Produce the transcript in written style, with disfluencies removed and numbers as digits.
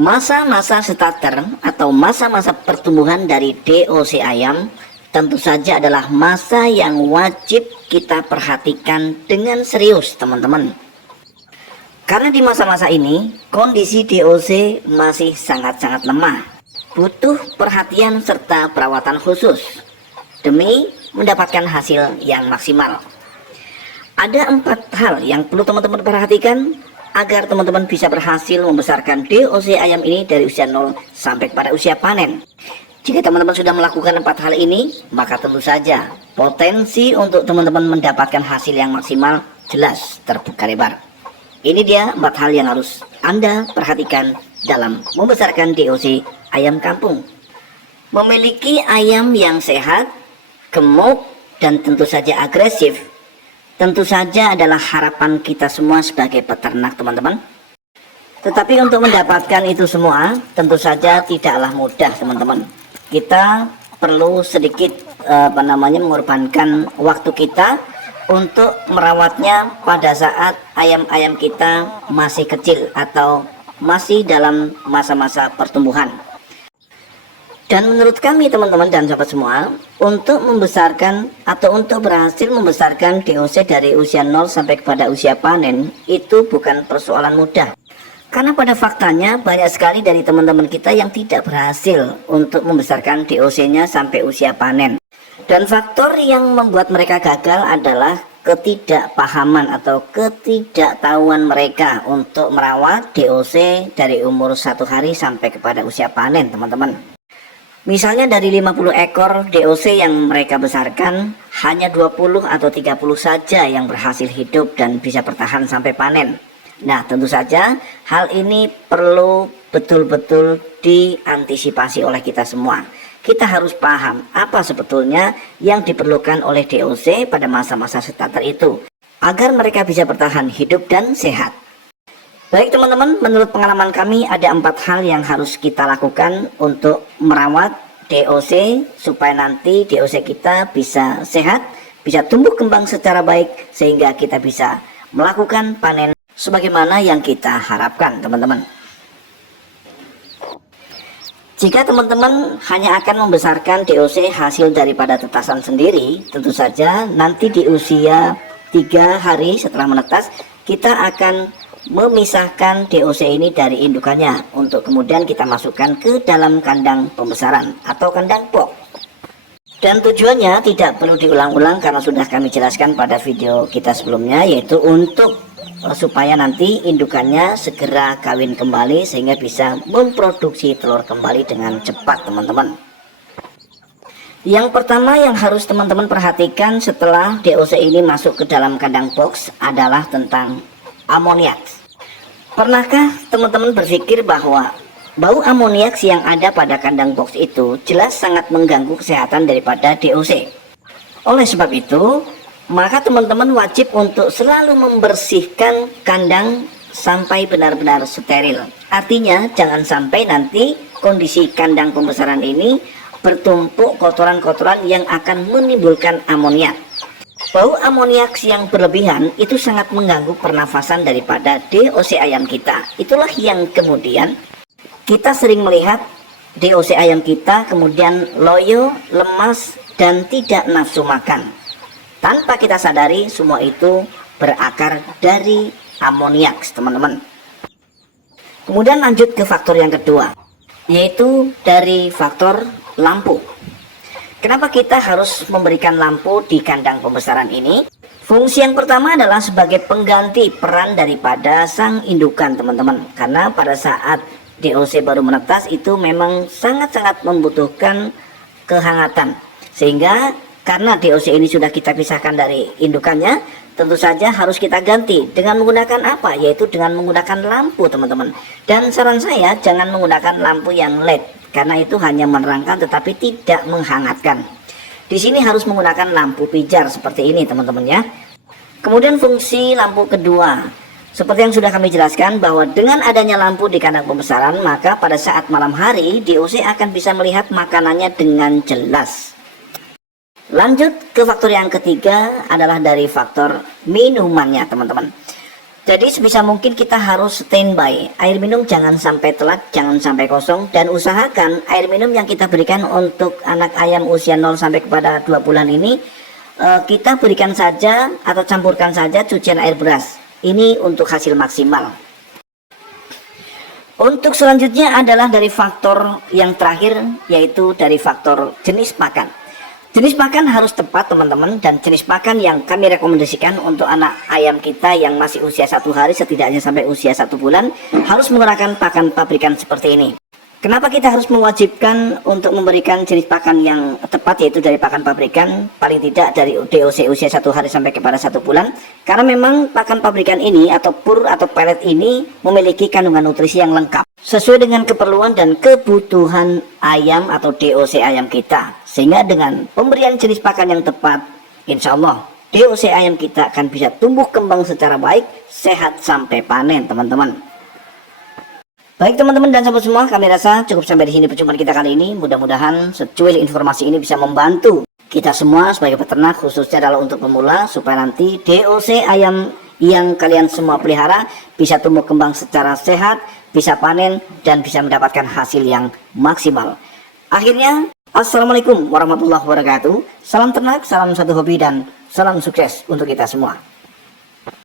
Masa-masa starter atau masa-masa pertumbuhan dari DOC ayam tentu saja adalah masa yang wajib kita perhatikan dengan serius, teman-teman. Karena di masa-masa ini kondisi DOC masih sangat-sangat lemah, butuh perhatian serta perawatan khusus demi mendapatkan hasil yang maksimal. Ada 4 hal yang perlu teman-teman perhatikan agar teman-teman bisa berhasil membesarkan DOC ayam ini dari usia 0 sampai pada usia panen. Jika teman-teman sudah melakukan 4 hal ini, maka tentu saja potensi untuk teman-teman mendapatkan hasil yang maksimal jelas terbuka lebar. Ini dia 4 hal yang harus Anda perhatikan dalam membesarkan DOC ayam kampung. Memiliki ayam yang sehat, gemuk, dan tentu saja agresif tentu saja adalah harapan kita semua sebagai peternak, teman-teman. Tetapi untuk mendapatkan itu semua tentu saja tidaklah mudah, teman-teman. Kita perlu sedikit mengorbankan waktu kita untuk merawatnya pada saat ayam-ayam kita masih kecil atau masih dalam masa-masa pertumbuhan. Dan menurut kami, teman-teman dan sahabat semua, untuk membesarkan atau untuk berhasil membesarkan DOC dari usia 0 sampai kepada usia panen itu bukan persoalan mudah. Karena pada faktanya banyak sekali dari teman-teman kita yang tidak berhasil untuk membesarkan DOC-nya sampai usia panen. Dan faktor yang membuat mereka gagal adalah ketidakpahaman atau ketidaktahuan mereka untuk merawat DOC dari umur 1 hari sampai kepada usia panen, teman-teman. Misalnya dari 50 ekor DOC yang mereka besarkan, hanya 20 atau 30 saja yang berhasil hidup dan bisa bertahan sampai panen. Nah, tentu saja hal ini perlu betul-betul diantisipasi oleh kita semua. Kita harus paham apa sebetulnya yang diperlukan oleh DOC pada masa-masa starter itu, agar mereka bisa bertahan hidup dan sehat. Baik teman-teman, menurut pengalaman kami ada 4 hal yang harus kita lakukan untuk merawat DOC supaya nanti DOC kita bisa sehat, bisa tumbuh kembang secara baik sehingga kita bisa melakukan panen sebagaimana yang kita harapkan, teman-teman. Jika teman-teman hanya akan membesarkan DOC hasil daripada tetasan sendiri, tentu saja nanti di usia 3 hari setelah menetas kita akan memisahkan DOC ini dari indukannya untuk kemudian kita masukkan ke dalam kandang pembesaran atau kandang box. Dan tujuannya tidak perlu diulang-ulang karena sudah kami jelaskan pada video kita sebelumnya, yaitu untuk supaya nanti indukannya segera kawin kembali sehingga bisa memproduksi telur kembali dengan cepat, teman-teman. Yang pertama yang harus teman-teman perhatikan setelah DOC ini masuk ke dalam kandang box adalah tentang amoniak. Pernahkah teman-teman berpikir bahwa bau amoniak yang ada pada kandang box itu jelas sangat mengganggu kesehatan daripada DOC? Oleh sebab itu, maka teman-teman wajib untuk selalu membersihkan kandang sampai benar-benar steril. Artinya jangan sampai nanti kondisi kandang pembesaran ini bertumpuk kotoran-kotoran yang akan menimbulkan amoniak. Bau amoniak yang berlebihan itu sangat mengganggu pernafasan daripada DOC ayam kita. Itulah yang kemudian kita sering melihat DOC ayam kita kemudian loyo, lemas, dan tidak nafsu makan. Tanpa kita sadari semua itu berakar dari amoniak, teman-teman. Kemudian lanjut ke faktor yang kedua, yaitu dari faktor lampu. Kenapa kita harus memberikan lampu di kandang pembesaran ini? Fungsi yang pertama adalah sebagai pengganti peran daripada sang indukan, teman-teman. Karena pada saat DOC baru menetas itu memang sangat-sangat membutuhkan kehangatan. Sehingga karena DOC ini sudah kita pisahkan dari indukannya, tentu saja harus kita ganti dengan menggunakan apa? Yaitu dengan menggunakan lampu, teman-teman. Dan saran saya jangan menggunakan lampu yang LED. Karena itu hanya menerangkan tetapi tidak menghangatkan. Di sini harus menggunakan lampu pijar seperti ini, teman-teman ya. Kemudian fungsi lampu kedua, seperti yang sudah kami jelaskan bahwa dengan adanya lampu di kandang pembesaran, maka pada saat malam hari DOC akan bisa melihat makanannya dengan jelas. Lanjut ke faktor yang ketiga adalah dari faktor minumannya, teman-teman. Jadi sebisa mungkin kita harus standby. Air minum jangan sampai telat, jangan sampai kosong, dan usahakan air minum yang kita berikan untuk anak ayam usia 0 sampai kepada 2 bulan ini kita berikan saja atau campurkan saja cucian air beras. Ini untuk hasil maksimal. Untuk selanjutnya adalah dari faktor yang terakhir, yaitu dari faktor jenis pakan. Jenis pakan harus tepat teman-teman, dan jenis pakan yang kami rekomendasikan untuk anak ayam kita yang masih usia 1 hari setidaknya sampai usia 1 bulan harus menggunakan pakan pabrikan seperti ini. Kenapa kita harus mewajibkan untuk memberikan jenis pakan yang tepat, yaitu dari pakan pabrikan, paling tidak dari DOC usia 1 hari sampai kepada 1 bulan? Karena memang pakan pabrikan ini atau pur atau pellet ini memiliki kandungan nutrisi yang lengkap sesuai dengan keperluan dan kebutuhan ayam atau DOC ayam kita. Sehingga dengan pemberian jenis pakan yang tepat, insya Allah DOC ayam kita akan bisa tumbuh kembang secara baik, sehat sampai panen teman-teman. Baik teman-teman dan sahabat semua, kami rasa cukup sampai di sini perjumpaan kita kali ini. Mudah-mudahan secuil informasi ini bisa membantu kita semua sebagai peternak, khususnya adalah untuk pemula, supaya nanti DOC ayam yang kalian semua pelihara bisa tumbuh kembang secara sehat, bisa panen, dan bisa mendapatkan hasil yang maksimal. Akhirnya, assalamualaikum warahmatullahi wabarakatuh. Salam ternak, salam satu hobi, dan salam sukses untuk kita semua.